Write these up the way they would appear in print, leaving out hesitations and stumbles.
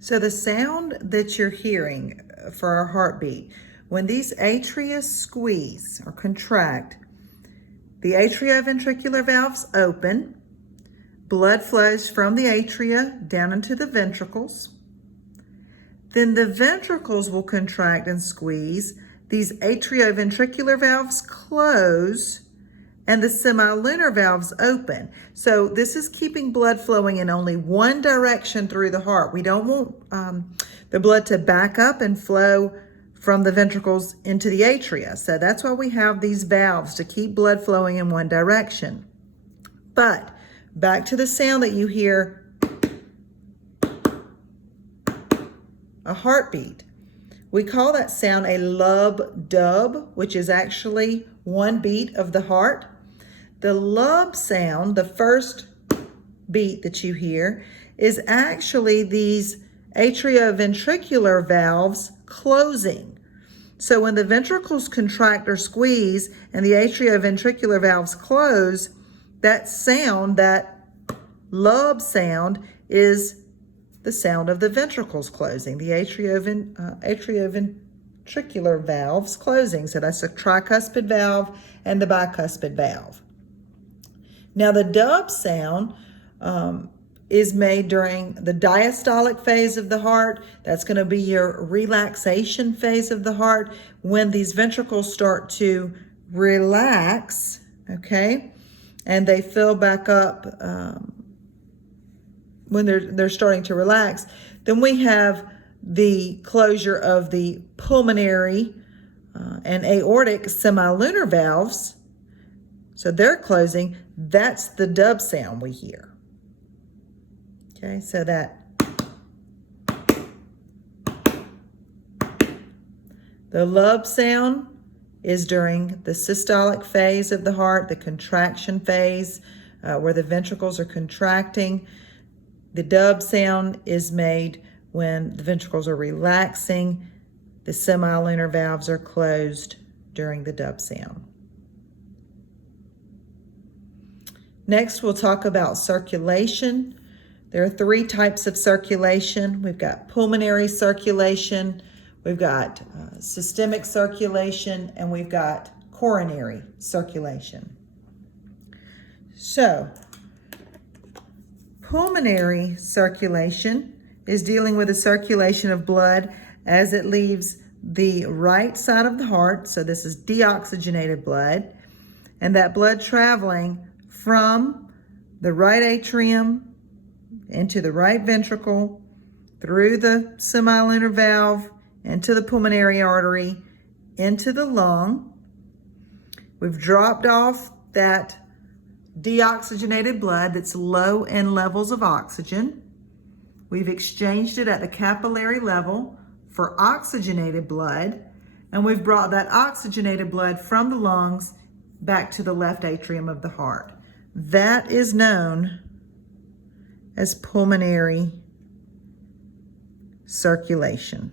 So the sound that you're hearing for our heartbeat, when these atria squeeze or contract, the atrioventricular valves open, blood flows from the atria down into the ventricles. Then the ventricles will contract and squeeze. These atrioventricular valves close and the semilunar valves open. So this is keeping blood flowing in only one direction through the heart. We don't want the blood to back up and flow from the ventricles into the atria. So that's why we have these valves, to keep blood flowing in one direction. But back to the sound that you hear, a heartbeat. We call that sound a lub-dub, which is actually one beat of the heart. The lub sound, the first beat that you hear, is actually these atrioventricular valves closing. So when the ventricles contract or squeeze and the atrioventricular valves close, that sound, that lub sound, is the sound of the ventricles closing, the atrioventricular valves closing. So that's the tricuspid valve and the bicuspid valve. Now the dub sound is made during the diastolic phase of the heart. That's going to be your relaxation phase of the heart, when these ventricles start to relax, okay, and they fill back up. When they're starting to relax, then we have the closure of the pulmonary and aortic semilunar valves. So they're closing. That's the dub sound we hear. Okay, so that the lub sound is during the systolic phase of the heart, the contraction phase, where the ventricles are contracting. The dub sound is made when the ventricles are relaxing. The semilunar valves are closed during the dub sound. Next, we'll talk about circulation. There are three types of circulation. We've got pulmonary circulation, we've got systemic circulation, and we've got coronary circulation. So, pulmonary circulation is dealing with the circulation of blood as it leaves the right side of the heart. So this is deoxygenated blood, and that blood traveling from the right atrium into the right ventricle, through the semilunar valve, into the pulmonary artery, into the lung. We've dropped off that deoxygenated blood that's low in levels of oxygen. We've exchanged it at the capillary level for oxygenated blood, and we've brought that oxygenated blood from the lungs back to the left atrium of the heart. That is known as pulmonary circulation.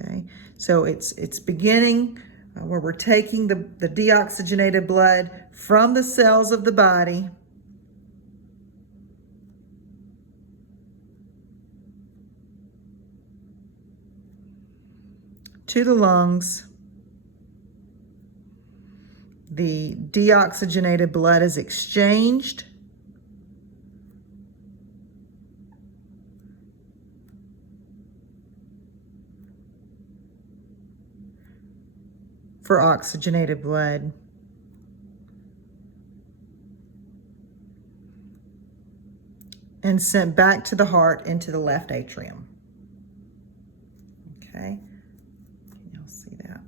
Okay, so it's beginning where we're taking the deoxygenated blood from the cells of the body to the lungs. The deoxygenated blood is exchanged for oxygenated blood. And sent back to the heart into the left atrium. Okay, you'll see that.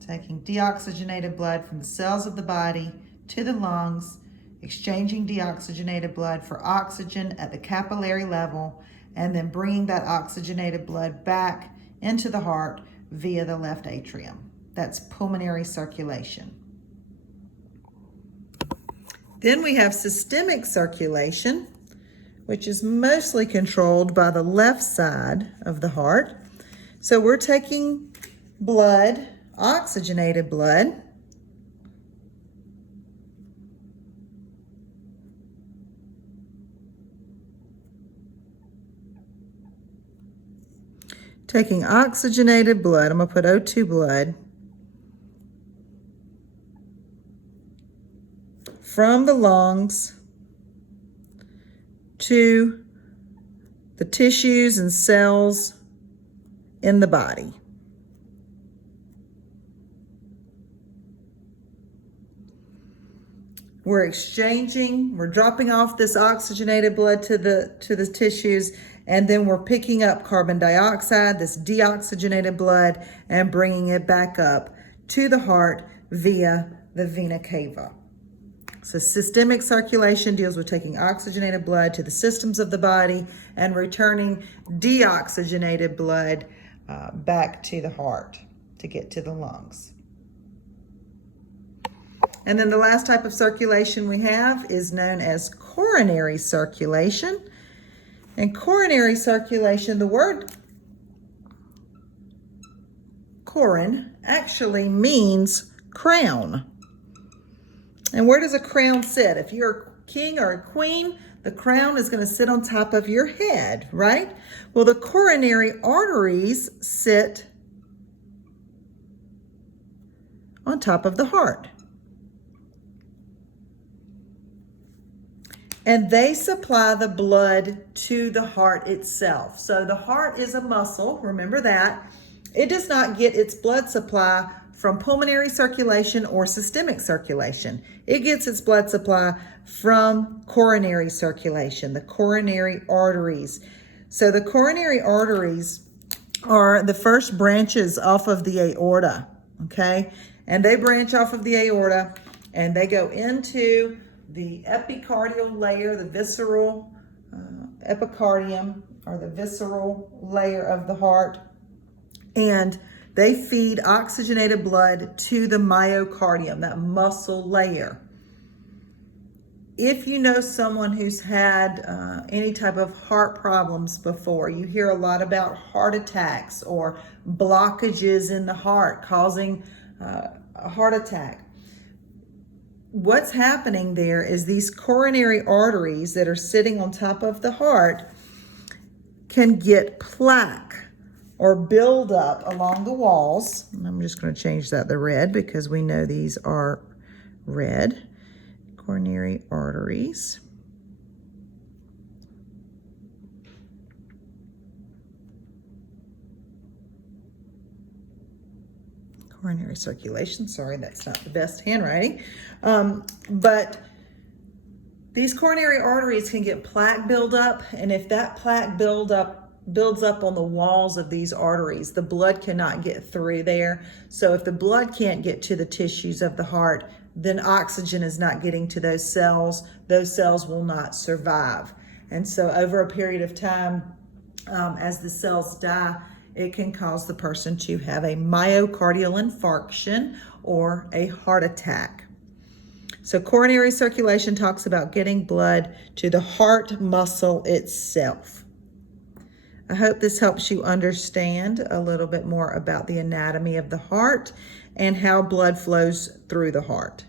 Taking deoxygenated blood from the cells of the body to the lungs, exchanging deoxygenated blood for oxygen at the capillary level, and then bringing that oxygenated blood back into the heart via the left atrium. That's pulmonary circulation. Then we have systemic circulation, which is mostly controlled by the left side of the heart. So we're taking blood, oxygenated blood, taking oxygenated blood, I'm going to put O2 blood, from the lungs to the tissues and cells in the body. We're dropping off this oxygenated blood to the tissues, and then we're picking up carbon dioxide, this deoxygenated blood, and bringing it back up to the heart via the vena cava. So systemic circulation deals with taking oxygenated blood to the systems of the body and returning deoxygenated blood back to the heart to get to the lungs. And then the last type of circulation we have is known as coronary circulation. And coronary circulation, the word coron actually means crown. And where does a crown sit? If you're a king or a queen, the crown is going to sit on top of your head, right? Well, the coronary arteries sit on top of the heart. And they supply the blood to the heart itself. So the heart is a muscle, remember that. It does not get its blood supply from pulmonary circulation or systemic circulation. It gets its blood supply from coronary circulation, the coronary arteries. So the coronary arteries are the first branches off of the aorta, okay? And they branch off of the aorta and they go into the epicardial layer, the visceral epicardium, or the visceral layer of the heart, and they feed oxygenated blood to the myocardium, that muscle layer. If you know someone who's had any type of heart problems before, you hear a lot about heart attacks or blockages in the heart causing a heart attack. What's happening there is these coronary arteries that are sitting on top of the heart can get plaque or build up along the walls. I'm just going to change that to red because we know these are red. Coronary arteries. Coronary circulation, sorry, that's not the best handwriting. But these coronary arteries can get plaque buildup, and if that plaque builds up on the walls of these arteries, the blood cannot get through there. So if the blood can't get to the tissues of the heart, then oxygen is not getting to those cells. Those cells will not survive. And so over a period of time, as the cells die, it can cause the person to have a myocardial infarction or a heart attack. So coronary circulation talks about getting blood to the heart muscle itself. I hope this helps you understand a little bit more about the anatomy of the heart and how blood flows through the heart.